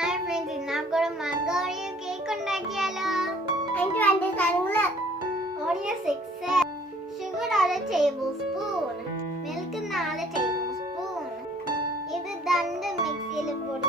Hi friends, I've got a mug Oreo cake ഉണ്ടാക്കിയാലോ. എനിക്ക് വേണ്ട സാധനങ്ങള് Oreo 6, sugar 1 tablespoon, milk 4 tablespoon. ഇത് രണ്ട് മിക്സിയിൽ പൊടി